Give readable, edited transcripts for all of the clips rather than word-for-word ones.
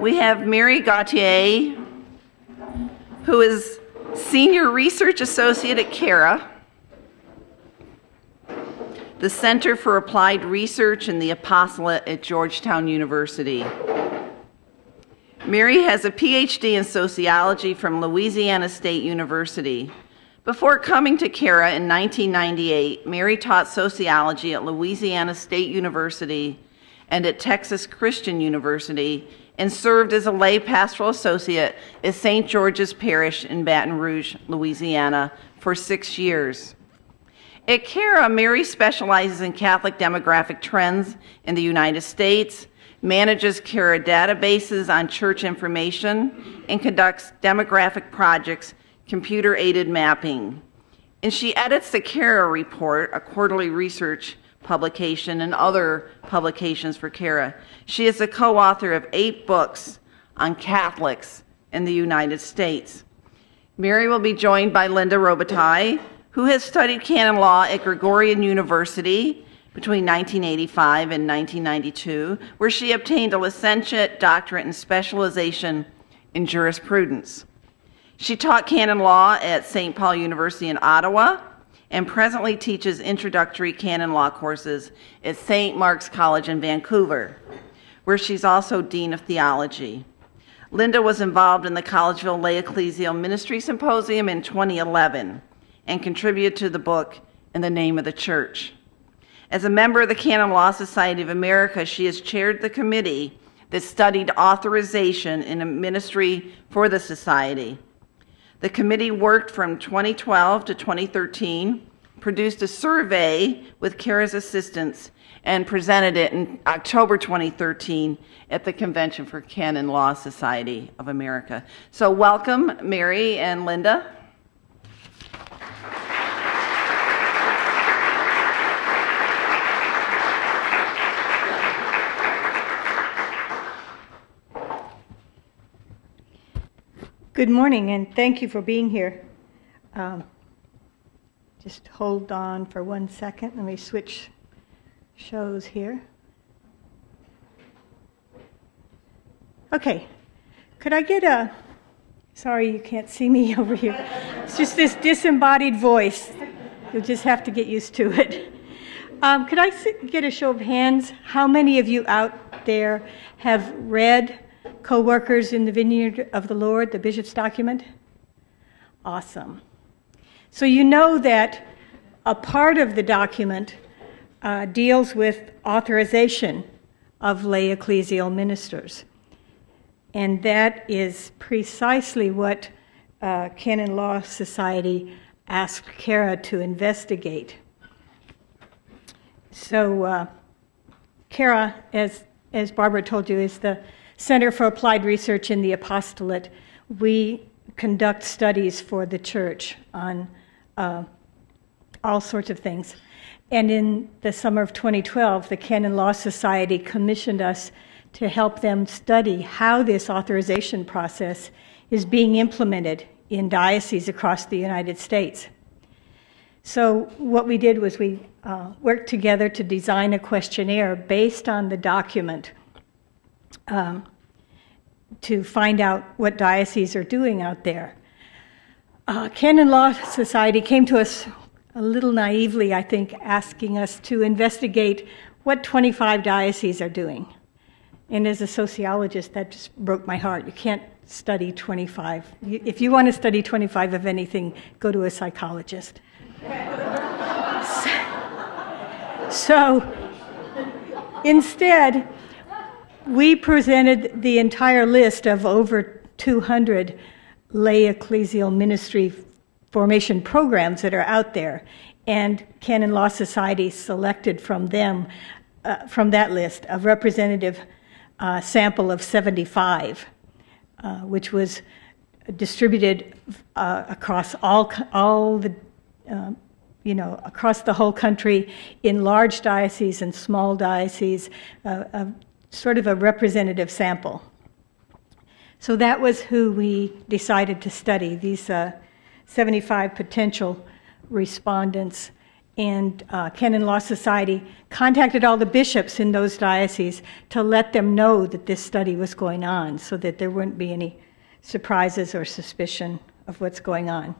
We have Mary Gauthier, who is Senior Research Associate at CARA, the Center for Applied Research in the Apostolate at Georgetown University. Mary has a PhD in sociology from Louisiana State University. Before coming to CARA in 1998, Mary taught sociology at Louisiana State University and at Texas Christian University, and served as a lay pastoral associate at St. George's Parish in Baton Rouge, Louisiana, for 6 years. At CARA, Mary specializes in Catholic demographic trends in the United States, manages CARA databases on church information, and conducts demographic projects, computer-aided mapping. And she edits the CARA Report, a quarterly research publication, and other publications for CARA. She is the co-author of 8 books on Catholics in the United States. Mary will be joined by Linda Robitaille, who has studied canon law at Gregorian University between 1985 and 1992, where she obtained a licentiate, doctorate, and specialization in jurisprudence. She taught canon law at St. Paul University in Ottawa and presently teaches introductory canon law courses at St. Mark's College in Vancouver, where she's also Dean of Theology. Linda was involved in the Collegeville Lay Ecclesial Ministry Symposium in 2011 and contributed to the book In the Name of the Church. As a member of the Canon Law Society of America, she has chaired the committee that studied authorization in a ministry for the society. The committee worked from 2012 to 2013, produced a survey with CARA's assistance, and presented it in October 2013 at the Convention for Canon Law Society of America. So welcome, Mary and Linda. Good morning, and thank you for being here. Just hold on for 1 second. Let me switch shows here. Okay, could I get a, sorry you can't see me over here. It's just this disembodied voice. You'll just have to get used to it. Could I get a show of hands? How many of you out there have read Co-Workers in the Vineyard of the Lord, the Bishop's document? Awesome. So you know that a part of the document deals with authorization of lay ecclesial ministers. And that is precisely what Canon Law Society asked CARA to investigate. So CARA, as Barbara told you, is the Center for Applied Research in the Apostolate. We conduct studies for the church on all sorts of things. And in the summer of 2012, the Canon Law Society commissioned us to help them study how this authorization process is being implemented in dioceses across the United States. So what we did was we worked together to design a questionnaire based on the document to find out what dioceses are doing out there. Canon Law Society came to us a little naively, I think, asking us to investigate what 25 dioceses are doing. And as a sociologist, that just broke my heart. You can't study 25. If you want to study 25 of anything, go to a psychologist. So instead, we presented the entire list of over 200 lay ecclesial ministry formation programs that are out there, and Canon Law Society selected from them, from that list, a representative sample of 75, which was distributed across all the, across the whole country in large dioceses and small dioceses, sort of a representative sample. So that was who we decided to study, these 75 potential respondents. and Canon Law Society contacted all the bishops in those dioceses to let them know that this study was going on so that there wouldn't be any surprises or suspicion of what's going on.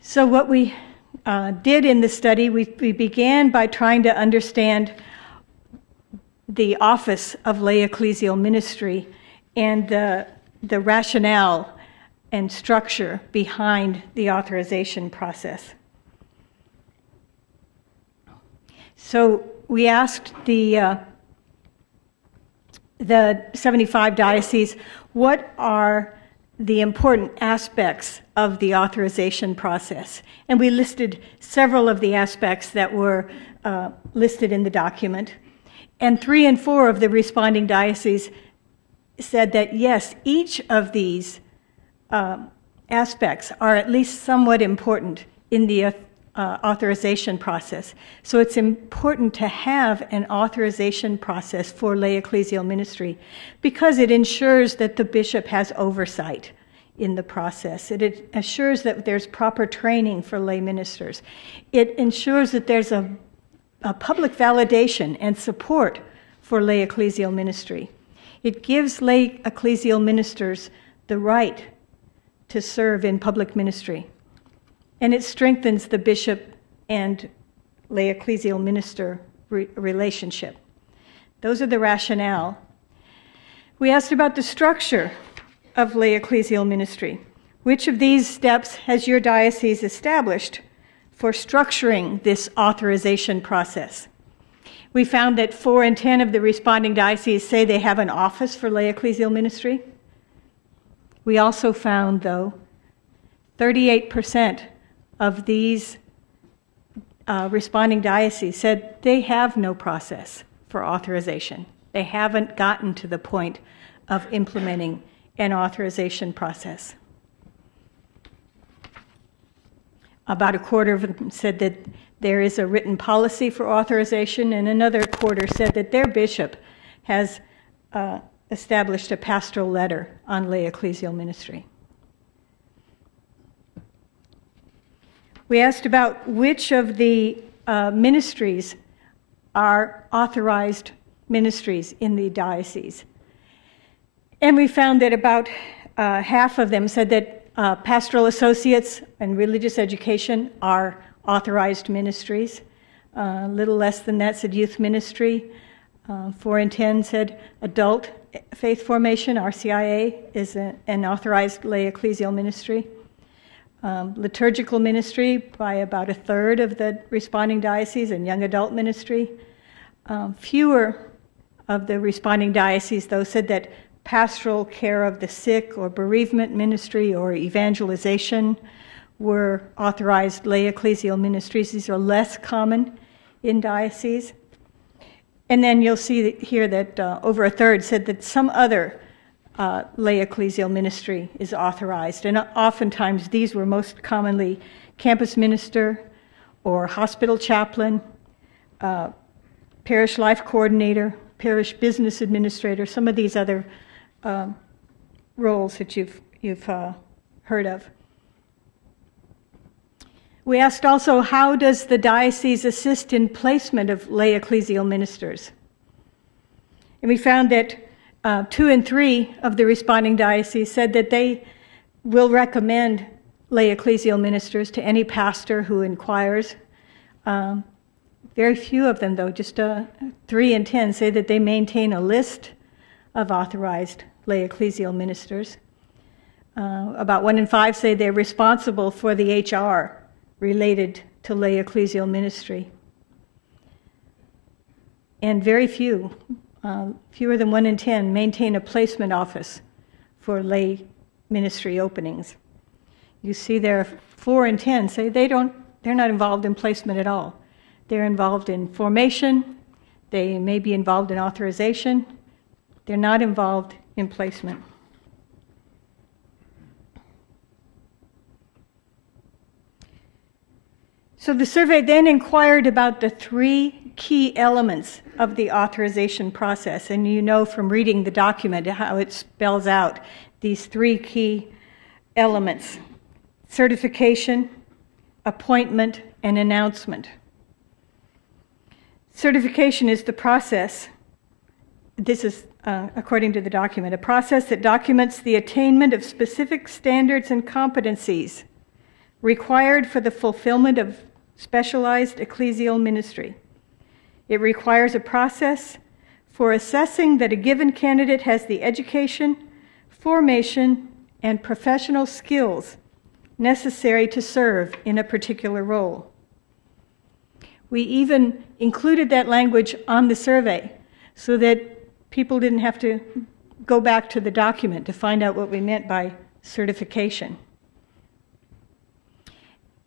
So what we did in the study, we began by trying to understand the office of lay ecclesial ministry and the rationale and structure behind the authorization process. So we asked the 75 dioceses, what are the important aspects of the authorization process? And we listed several of the aspects that were listed in the document. And 3 and 4 of the responding dioceses said that yes, each of these aspects are at least somewhat important in the authorization process. So it's important to have an authorization process for lay ecclesial ministry because it ensures that the bishop has oversight in the process. It assures that there's proper training for lay ministers. It ensures that there's a public validation and support for lay ecclesial ministry. It gives lay ecclesial ministers the right to serve in public ministry. And it strengthens the bishop and lay ecclesial minister relationship. Those are the rationale. We asked about the structure of lay ecclesial ministry. Which of these steps has your diocese established for structuring this authorization process? We found that 4 and 10 of the responding dioceses say they have an office for lay ecclesial ministry. We also found, though, 38% of these responding dioceses said they have no process for authorization. They haven't gotten to the point of implementing an authorization process. About a quarter of them said that there is a written policy for authorization, and another quarter said that their bishop has established a pastoral letter on lay ecclesial ministry. We asked about which of the ministries are authorized ministries in the diocese. And we found that about half of them said that pastoral associates and religious education are authorized ministries. A little less than that said youth ministry. 4 and 10 said adult faith formation, RCIA, is an authorized lay ecclesial ministry. Liturgical ministry by about a third of the responding dioceses, and young adult ministry. Fewer of the responding dioceses, though, said that pastoral care of the sick or bereavement ministry or evangelization were authorized lay ecclesial ministries. These are less common in dioceses. And then you'll see here that over a third said that some other lay ecclesial ministry is authorized. And oftentimes these were most commonly campus minister or hospital chaplain, parish life coordinator, parish business administrator, some of these other roles that you've heard of. We asked also, how does the diocese assist in placement of lay ecclesial ministers? And we found that 2 and 3 of the responding dioceses said that they will recommend lay ecclesial ministers to any pastor who inquires. Very few of them, though, just 3 and 10, say that they maintain a list of authorized lay ecclesial ministers. About 1 and 5 say they're responsible for the HR related to lay ecclesial ministry. And very few, fewer than 1 in 10, maintain a placement office for lay ministry openings. You see there 4 and 10 say they're not involved in placement at all. They're involved in formation, they may be involved in authorization, they're not involved in placement. So the survey then inquired about the 3 key elements of the authorization process, and you know from reading the document how it spells out these 3 key elements: certification, appointment, and announcement. Certification is the process, this is according to the document, a process that documents the attainment of specific standards and competencies required for the fulfillment of specialized ecclesial ministry. It requires a process for assessing that a given candidate has the education, formation, and professional skills necessary to serve in a particular role. We even included that language on the survey so that people didn't have to go back to the document to find out what we meant by certification.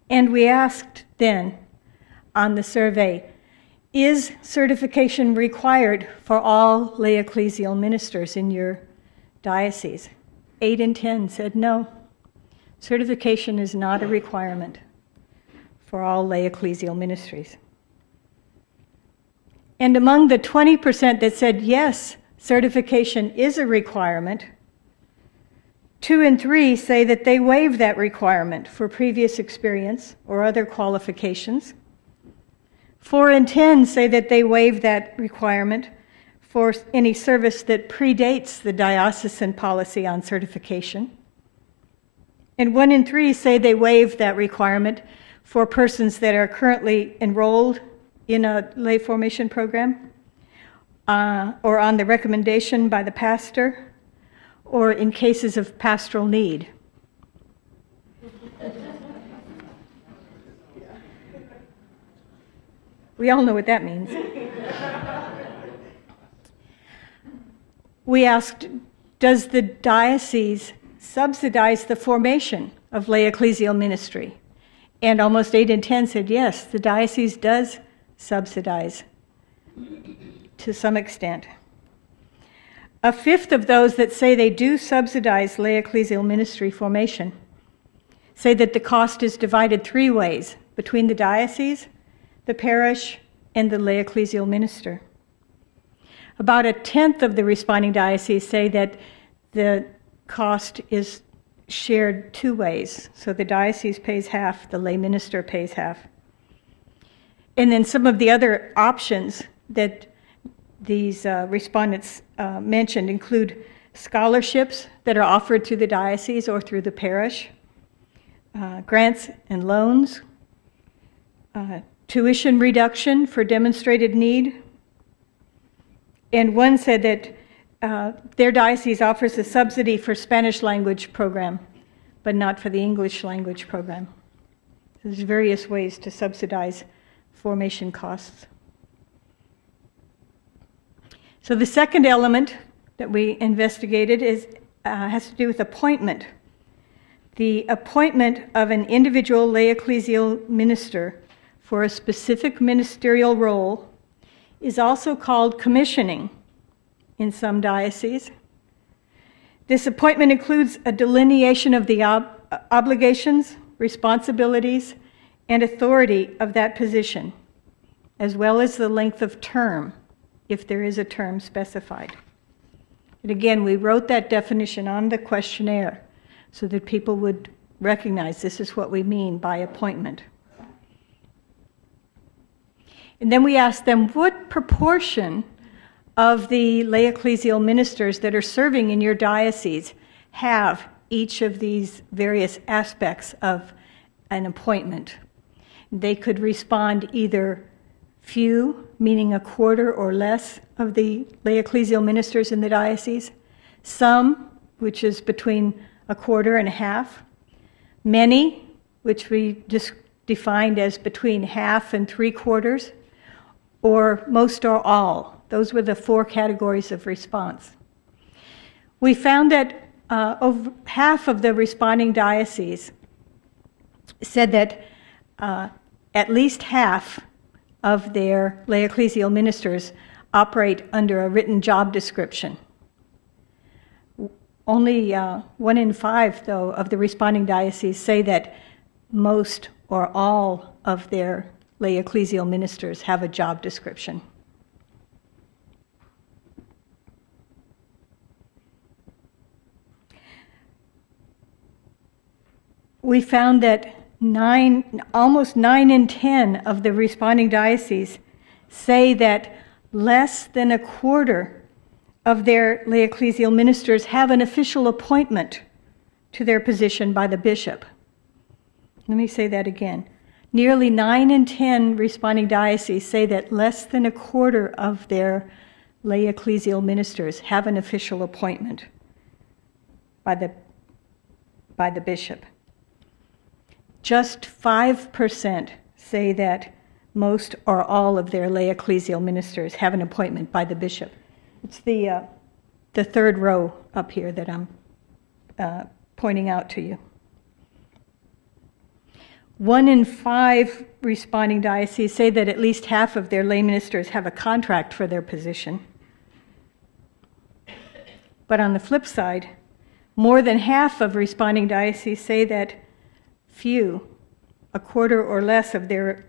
And we asked then on the survey, is certification required for all lay ecclesial ministers in your diocese? 8 in 10 said no. Certification is not a requirement for all lay ecclesial ministries. And among the 20% that said yes, certification is a requirement, 2 in 3 say that they waive that requirement for previous experience or other qualifications. 4 in 10 say that they waive that requirement for any service that predates the diocesan policy on certification. And 1 in 3 say they waive that requirement for persons that are currently enrolled in a lay formation program, or on the recommendation by the pastor, or in cases of pastoral need. We all know what that means. We asked, does the diocese subsidize the formation of lay ecclesial ministry? And almost 8 in 10 said yes, the diocese does subsidize to some extent. A fifth of those that say they do subsidize lay ecclesial ministry formation say that the cost is divided 3 ways between the diocese, the parish, and the lay ecclesial minister. About 1/10 of the responding dioceses say that the cost is shared 2 ways. So the diocese pays half, the lay minister pays half. And then some of the other options that these respondents mentioned include scholarships that are offered through the diocese or through the parish, grants and loans, tuition reduction for demonstrated need. And one said that their diocese offers a subsidy for Spanish language program, but not for the English language program. There's various ways to subsidize formation costs. So the second element that we investigated has to do with appointment. The appointment of an individual lay ecclesial minister for a specific ministerial role is also called commissioning in some dioceses. This appointment includes a delineation of the obligations, responsibilities, and authority of that position, as well as the length of term, if there is a term specified. And again, we wrote that definition on the questionnaire so that people would recognize this is what we mean by appointment. And then we asked them, what proportion of the lay ecclesial ministers that are serving in your diocese have each of these various aspects of an appointment? They could respond either few, meaning a quarter or less of the lay ecclesial ministers in the diocese, some, which is between a quarter and a half, many, which we just defined as between half and 3/4, or most or all. Those were the 4 categories of response. We found that over half of the responding dioceses said that at least half of their lay ecclesial ministers operate under a written job description. Only 1 in 5, though, of the responding dioceses say that most or all of their lay ecclesial ministers have a job description. We found that almost 9 in 10 of the responding dioceses say that less than a quarter of their lay ecclesial ministers have an official appointment to their position by the bishop. Let me say that again. Nearly 9 in 10 responding dioceses say that less than a quarter of their lay ecclesial ministers have an official appointment by the bishop. Just 5% say that most or all of their lay ecclesial ministers have an appointment by the bishop. It's the third row up here that I'm pointing out to you. 1 in 5 responding dioceses say that at least half of their lay ministers have a contract for their position. But on the flip side, more than half of responding dioceses say that few, a quarter or less of their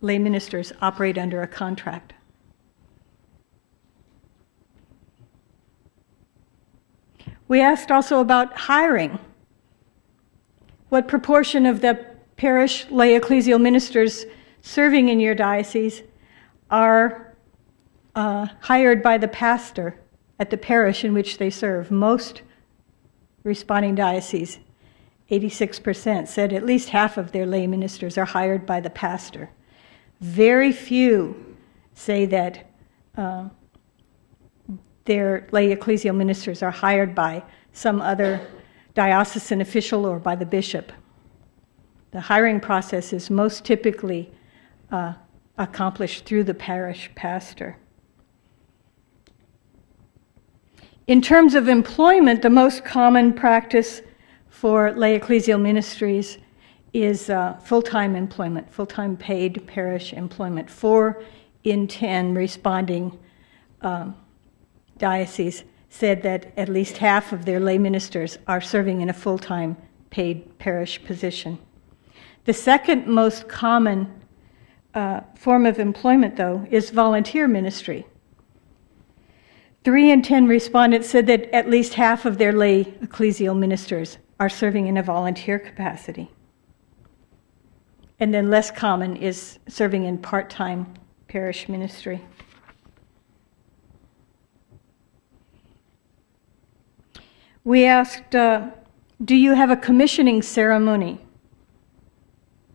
lay ministers operate under a contract. We asked also about hiring. What proportion of the parish lay ecclesial ministers serving in your diocese are hired by the pastor at the parish in which they serve? Most responding dioceses, 86%, said at least half of their lay ministers are hired by the pastor. Very few say that their lay ecclesial ministers are hired by some other diocesan official or by the bishop. The hiring process is most typically accomplished through the parish pastor. In terms of employment, the most common practice for lay ecclesial ministries is full-time employment, full-time paid parish employment. 4 in 10 responding dioceses said that at least half of their lay ministers are serving in a full-time paid parish position. The second most common form of employment, though, is volunteer ministry. 3 in 10 respondents said that at least half of their lay ecclesial ministers are serving in a volunteer capacity. And then less common is serving in part-time parish ministry. We asked, do you have a commissioning ceremony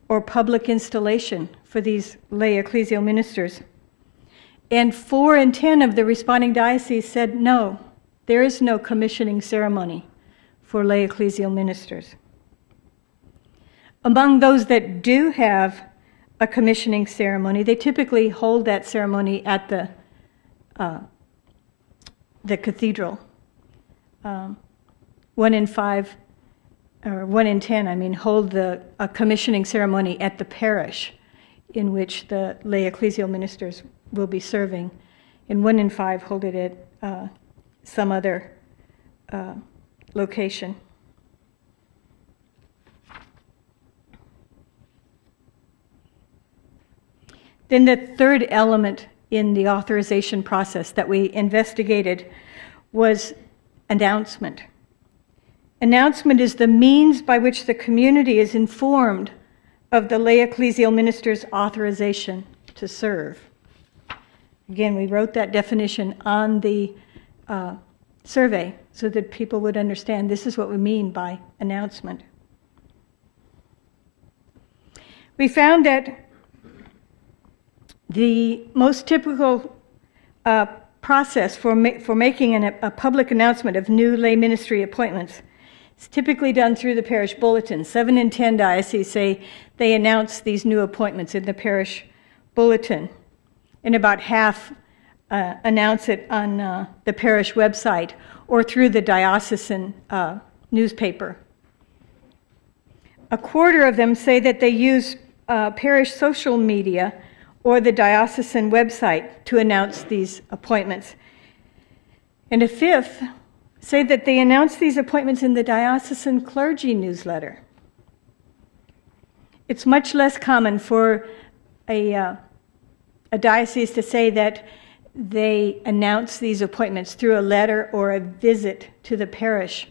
or public installation for these lay ecclesial ministers? And 4 in 10 of the responding dioceses said no, there is no commissioning ceremony for lay ecclesial ministers. Among those that do have a commissioning ceremony, they typically hold that ceremony at the cathedral. 1 in 5, or 1 in 10, hold a commissioning ceremony at the parish in which the lay ecclesial ministers will be serving, and 1 in 5 hold it at some other location. Then the third element in the authorization process that we investigated was announcement. Announcement is the means by which the community is informed of the lay ecclesial minister's authorization to serve. Again, we wrote that definition on the survey so that people would understand this is what we mean by announcement. We found that the most typical process for making a public announcement of new lay ministry appointments is typically done through the parish bulletin. 7 in 10 dioceses say they announce these new appointments in the parish bulletin, and about half announce it on the parish website or through the diocesan newspaper. A quarter of them say that they use parish social media or the diocesan website to announce these appointments. And a fifth say that they announce these appointments in the diocesan clergy newsletter. It's much less common for a diocese to say that they announce these appointments through a letter or a visit to the parish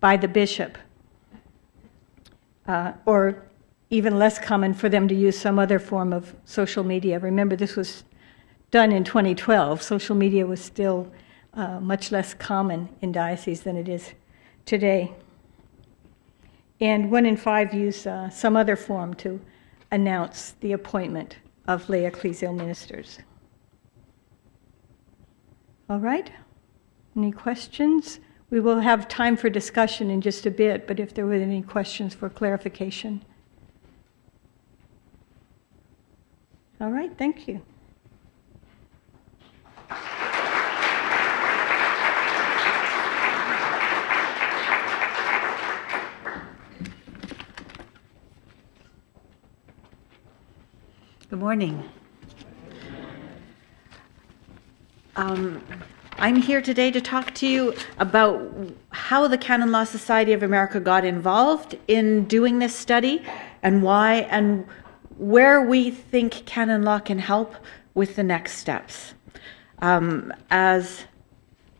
by the bishop, or even less common for them to use some other form of social media. Remember, this was done in 2012. Social media was still much less common in dioceses than it is today. And 1 in 5 use some other form to announce the appointment of lay ecclesial ministers. All right? Any questions? We will have time for discussion in just a bit, but if there were any questions for clarification. All right, thank you. Good morning. I'm here today to talk to you about how the Canon Law Society of America got involved in doing this study and why and where we think canon law can help with the next steps. As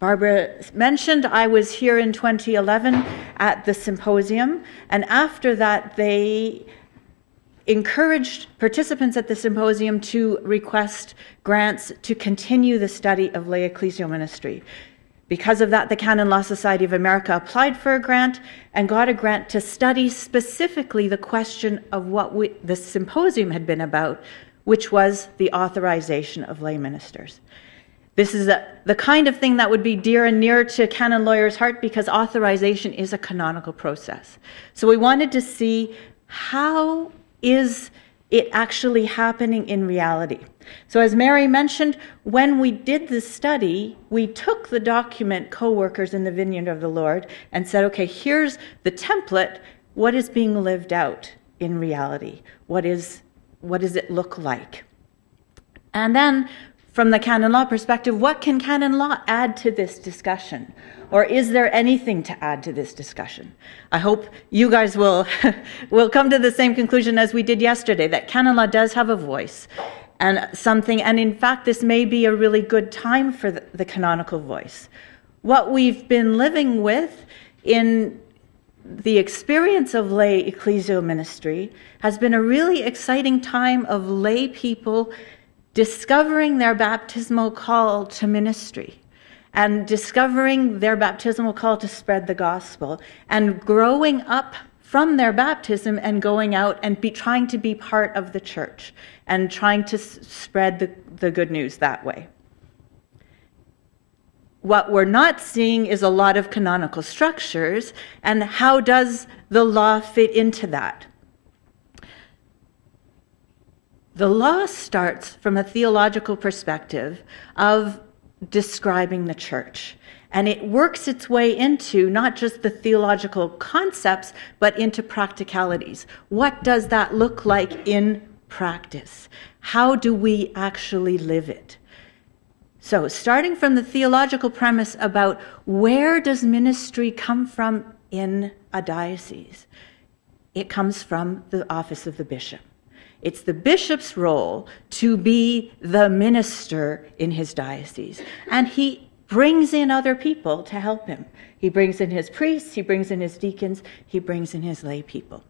Barbara mentioned, I was here in 2011 at the symposium, and after that they encouraged participants at the symposium to request grants to continue the study of lay ecclesial ministry. Because of that, the Canon Law Society of America applied for a grant and got a grant to study specifically the question of what the symposium had been about, which was the authorization of lay ministers. This is the kind of thing that would be dear and near to canon lawyers' heart because authorization is a canonical process. So we wanted to see how is it actually happening in reality. So as Mary mentioned, when we did this study, we took the document Co-workers in the Vineyard of the Lord and said, okay, here's the template. What is being lived out in reality? What does it look like? And then from the canon law perspective, what can canon law add to this discussion? Or is there anything to add to this discussion? I hope you guys will come to the same conclusion as we did yesterday, that canon law does have a voice and something, and in fact, this may be a really good time for the canonical voice. What we've been living with in the experience of lay ecclesial ministry has been a really exciting time of lay people discovering their baptismal call to ministry and discovering their baptismal call to spread the gospel and growing up from their baptism and going out and trying to be part of the church and trying to spread the good news that way. What we're not seeing is a lot of canonical structures, and how does the law fit into that? The law starts from a theological perspective of describing the church. And it works its way into not just the theological concepts, but into practicalities. What does that look like in practice? How do we actually live it? So starting from the theological premise about where does ministry come from in a diocese? It comes from the office of the bishop. It's the bishop's role to be the minister in his diocese. And he brings in other people to help him. He brings in his priests, he brings in his deacons, he brings in his lay people.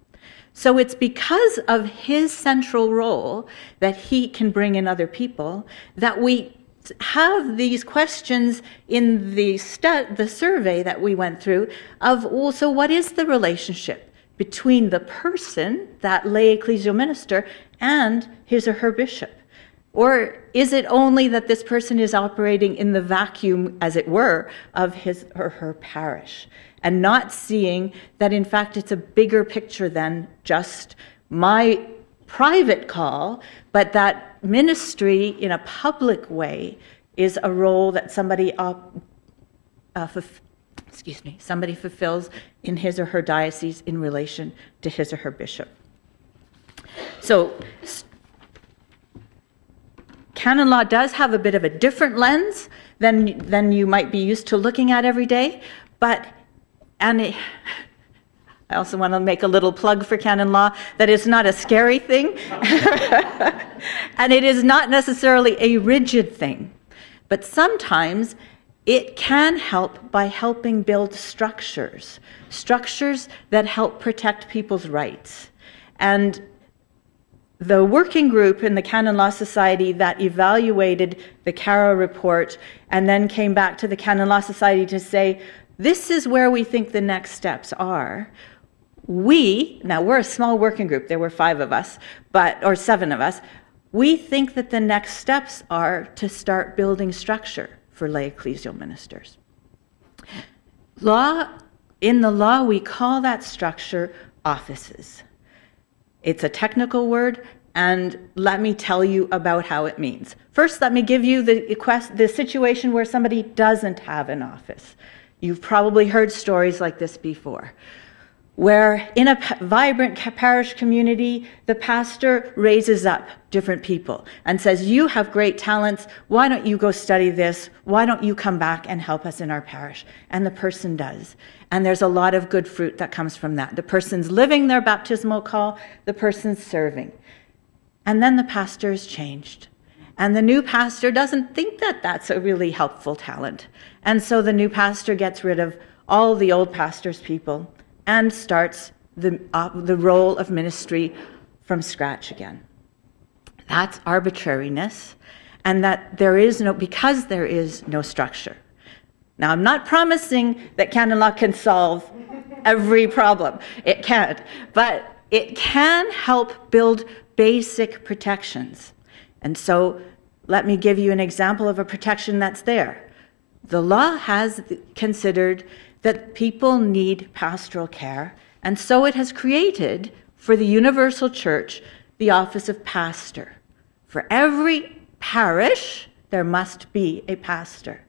So it's because of his central role that he can bring in other people that we have these questions in the survey that we went through of, well, so what is the relationship between the person, that lay ecclesial minister, and his or her bishop? Or is it only that this person is operating in the vacuum, as it were, of his or her parish, and not seeing that, in fact, it's a bigger picture than just my private call, but that ministry in a public way is a role that somebody fulfills in his or her diocese in relation to his or her bishop. So canon law does have a bit of a different lens than you might be used to looking at every day, I also want to make a little plug for canon law, that it's not a scary thing, and it is not necessarily a rigid thing, but sometimes it can help by helping build structures that help protect people's rights. And the working group in the Canon Law Society that evaluated the CARA report and then came back to the Canon Law Society to say, this is where we think the next steps are. Now we're a small working group, there were 5 of us, or 7 of us. We think that the next steps are to start building structure for lay ecclesial ministers. In the law, we call that structure offices. It's a technical word, and let me tell you about how it means. First, let me give you the situation where somebody doesn't have an office. You've probably heard stories like this before, where in a vibrant parish community, the pastor raises up different people and says, you have great talents, why don't you go study this? Why don't you come back and help us in our parish? And the person does. And there's a lot of good fruit that comes from that. The person's living their baptismal call, the person's serving. And then the pastor is changed. And the new pastor doesn't think that that's a really helpful talent. And so the new pastor gets rid of all the old pastor's people and starts the role of ministry from scratch again. That's arbitrariness, and because there is no structure. Now, I'm not promising that canon law can solve every problem. It can't, but it can help build basic protections. And so let me give you an example of a protection that's there. The law has considered that people need pastoral care, and so it has created for the universal church the office of pastor. For every parish, there must be a pastor.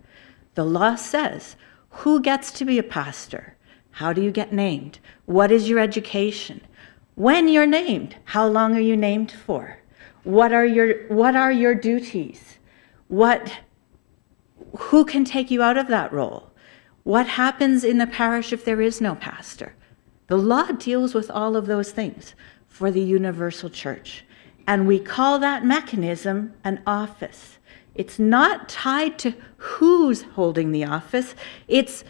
The law says, who gets to be a pastor? How do you get named? What is your education? When you're named, how long are you named for? What are your duties? Who can take you out of that role? What happens in the parish if there is no pastor? The law deals with all of those things for the universal church. And we call that mechanism an office. It's not tied to who's holding the office. It's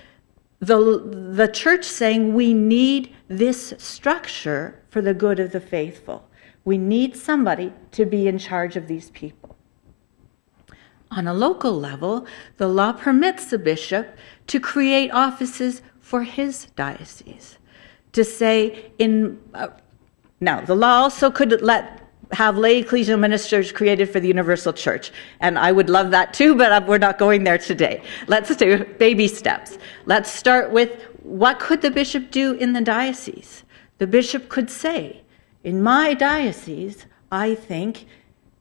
the church saying we need this structure for the good of the faithful. We need somebody to be in charge of these people. On a local level, the law permits the bishop to create offices for his diocese. To say now the law also could have lay ecclesial ministers created for the universal church. And I would love that too, but we're not going there today. Let's do baby steps. Let's start with, what could the bishop do in the diocese? The bishop could say, in my diocese, I think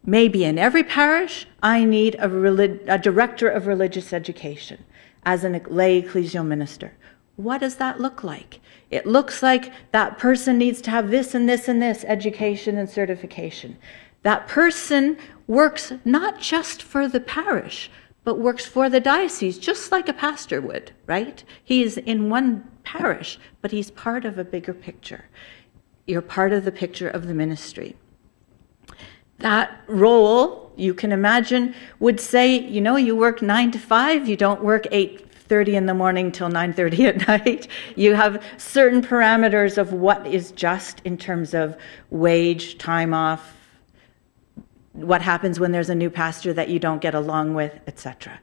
maybe in every parish, I need a director of religious education as a lay ecclesial minister. What does that look like? It looks like that person needs to have this and this and this education and certification. That person works not just for the parish, but works for the diocese, just like a pastor would, right? He is in one parish, but he's part of a bigger picture. You're part of the picture of the ministry. That role, you can imagine, would say, you work 9 to 5, you don't work 8:30 in the morning till 9:30 at night. You have certain parameters of what is just in terms of wage, time off, what happens when there's a new pastor that you don't get along with, etc.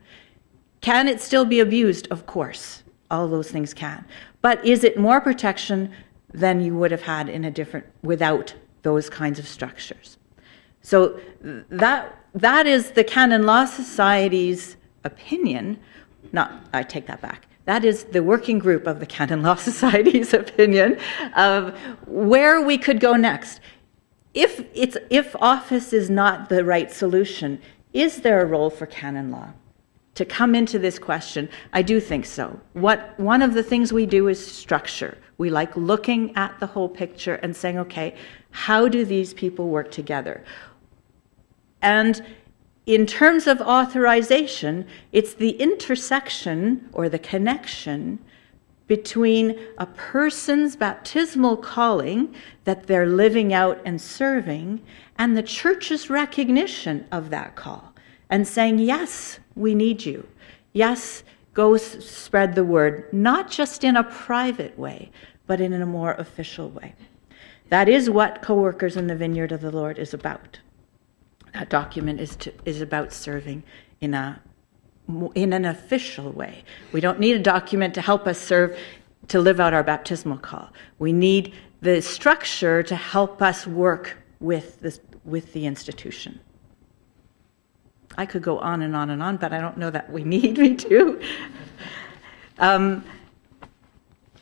Can it still be abused? Of course, all those things can. But is it more protection than you would have had without those kinds of structures? So that is the Canon Law Society's opinion. I take that back. That is the working group of the Canon Law Society's opinion of where we could go next. If office is not the right solution, is there a role for canon law to come into this question? I do think so. One of the things we do is structure. We like looking at the whole picture and saying, okay, how do these people work together? And in terms of authorization, it's the intersection or the connection between a person's baptismal calling that they're living out and serving and the church's recognition of that call and saying, yes, we need you. Yes, go spread the word, not just in a private way, but in a more official way. That is what Co-workers in the Vineyard of the Lord is about. That document is about serving in an official way. We don't need a document to help us serve, to live out our baptismal call. We need the structure to help us work with the institution. I could go on and on and on, but I don't know that we need me to.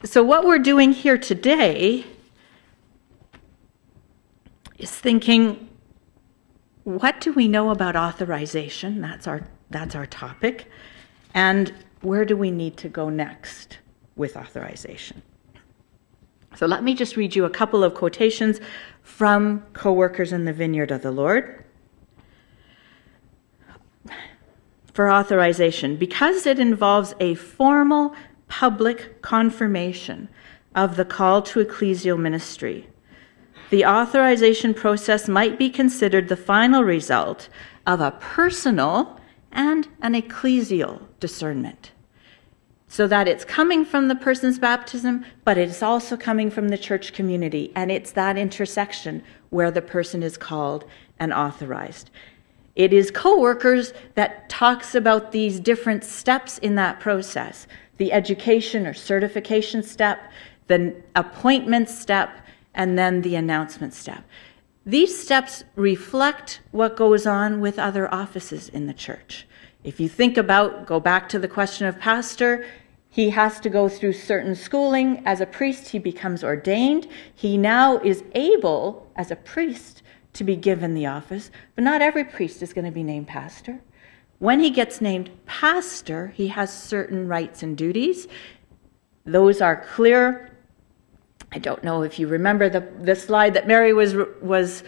So what we're doing here today is thinking, what do we know about authorization? That's our topic. And where do we need to go next with authorization? So let me just read you a couple of quotations from Co-workers in the Vineyard of the Lord. For authorization, because it involves a formal public confirmation of the call to ecclesial ministry, the authorization process might be considered the final result of a personal and an ecclesial discernment. So that it's coming from the person's baptism, but it's also coming from the church community. And it's that intersection where the person is called and authorized. It is Co-workers that talks about these different steps in that process. The education or certification step, the appointment step, and then the announcement step. These steps reflect what goes on with other offices in the church. If you think about, go back to the question of pastor, he has to go through certain schooling. As a priest, he becomes ordained. He now is able, as a priest, to be given the office, but not every priest is going to be named pastor. When he gets named pastor, he has certain rights and duties. Those are clear. I don't know if you remember the slide that Mary was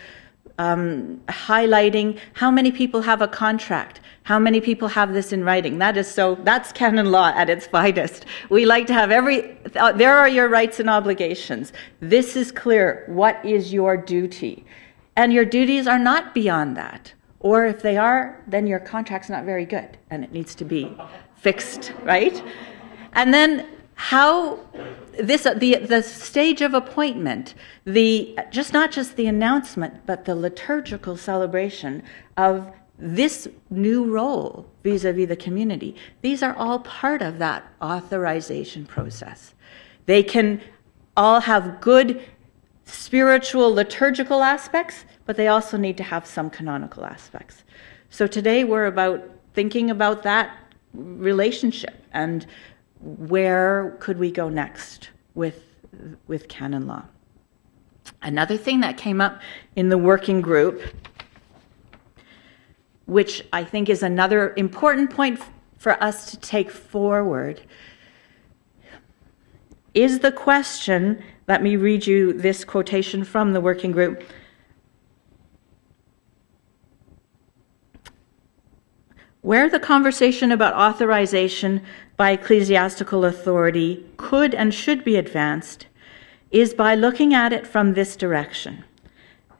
highlighting. How many people have a contract? How many people have this in writing? That's canon law at its finest. We like to have there are your rights and obligations. This is clear. What is your duty? And your duties are not beyond that. Or if they are, then your contract's not very good and it needs to be fixed, right? And then the stage of appointment, not just the announcement, but the liturgical celebration of this new role vis-a-vis the community. These are all part of that authorization process. They can all have good spiritual liturgical aspects, but they also need to have some canonical aspects. So today we're about thinking about that relationship and where could we go next with canon law. Another thing that came up in the working group, which I think is another important point for us to take forward, is the question. Let me read you this quotation from the working group. Where the conversation about authorization by ecclesiastical authority could and should be advanced is by looking at it from this direction,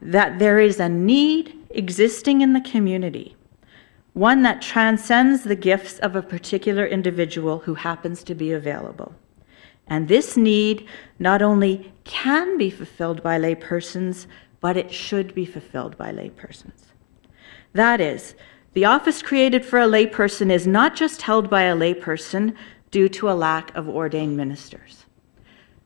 that there is a need existing in the community, one that transcends the gifts of a particular individual who happens to be available. And this need not only can be fulfilled by lay persons, but it should be fulfilled by lay persons. That is, the office created for a lay person is not just held by a lay person due to a lack of ordained ministers.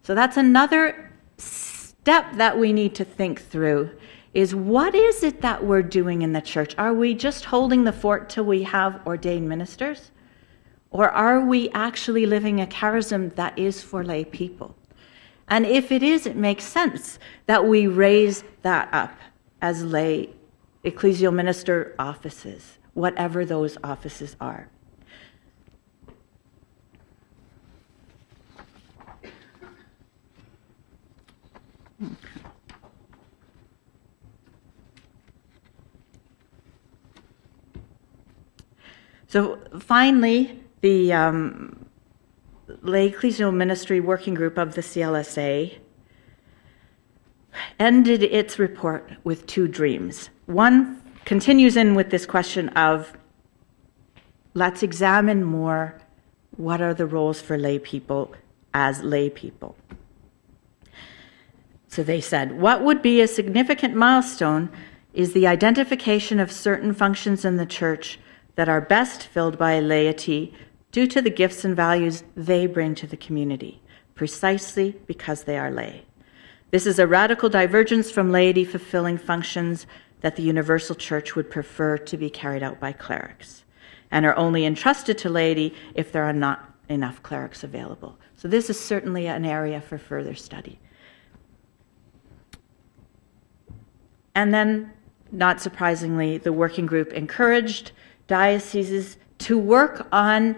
So that's another step that we need to think through, is what is it that we're doing in the church? Are we just holding the fort till we have ordained ministers? Or are we actually living a charism that is for lay people? And if it is, it makes sense that we raise that up as lay ecclesial minister offices, whatever those offices are. Okay. So finally, the Lay Ecclesial Ministry Working Group of the CLSA ended its report with two dreams. One continues in with this question of, let's examine more what are the roles for lay people as lay people. So they said, what would be a significant milestone is the identification of certain functions in the church that are best filled by a laity due to the gifts and values they bring to the community, precisely because they are lay. This is a radical divergence from laity fulfilling functions that the universal church would prefer to be carried out by clerics, and are only entrusted to laity if there are not enough clerics available. So this is certainly an area for further study. And then, not surprisingly, the working group encouraged dioceses to work on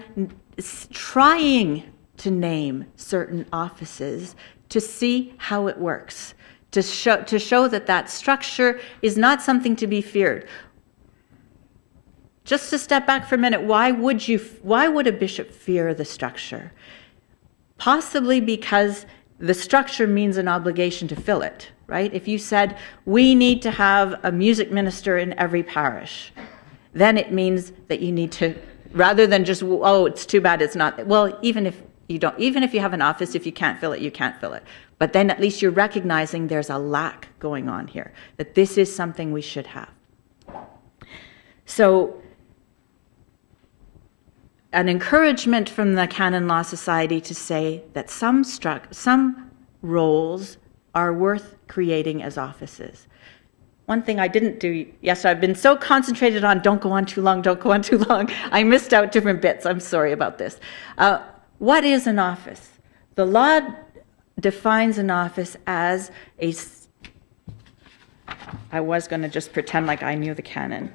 trying to name certain offices to see how it works, to show that that structure is not something to be feared. Just to step back for a minute, why would a bishop fear the structure? Possibly because the structure means an obligation to fill it, right? If you said, we need to have a music minister in every parish, then it means that you need to, rather than just, oh, it's too bad it's not, well, even if you have an office, if you can't fill it, you can't fill it. But then at least you're recognizing there's a lack going on here, that this is something we should have. So an encouragement from the Canon Law Society to say that some roles are worth creating as offices. One thing I didn't do, yes, I've been so concentrated on don't go on too long, don't go on too long. I missed out different bits. I'm sorry about this. What is an office? The law defines an office as I was going to just pretend like I knew the canon.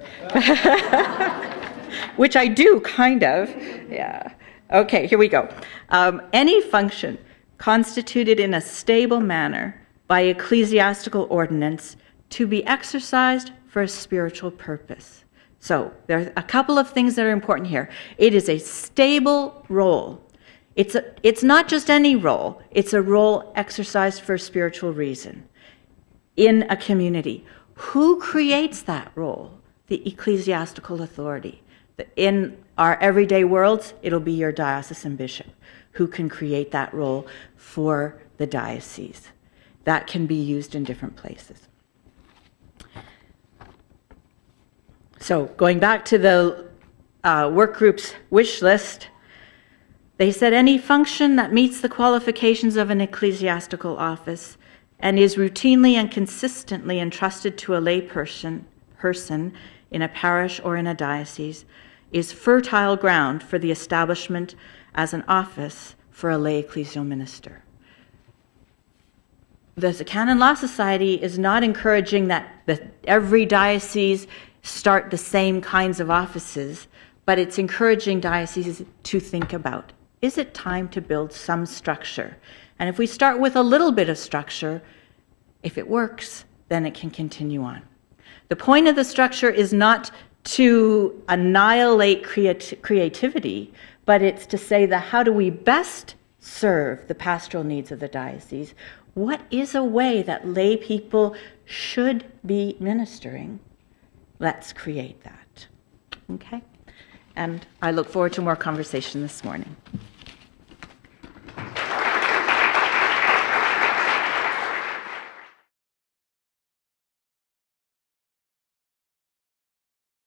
Which I do, kind of. Yeah. Okay, here we go. Any function constituted in a stable manner by ecclesiastical ordinance to be exercised for a spiritual purpose. So there are a couple of things that are important here. It is a stable role. It's not just any role. It's a role exercised for a spiritual reason in a community. Who creates that role? The ecclesiastical authority. In our everyday worlds, it'll be your diocesan bishop who can create that role for the diocese. That can be used in different places. So going back to the work group's wish list, they said any function that meets the qualifications of an ecclesiastical office and is routinely and consistently entrusted to a lay person in a parish or in a diocese is fertile ground for the establishment as an office for a lay ecclesial minister. The Canon Law Society is not encouraging that every diocese start the same kinds of offices, but it's encouraging dioceses to think about, is it time to build some structure? And if we start with a little bit of structure, if it works, then it can continue on. The point of the structure is not to annihilate creativity, but it's to say that how do we best serve the pastoral needs of the diocese? What is a way that lay people should be ministering? Let's create that. Okay? And I look forward to more conversation this morning.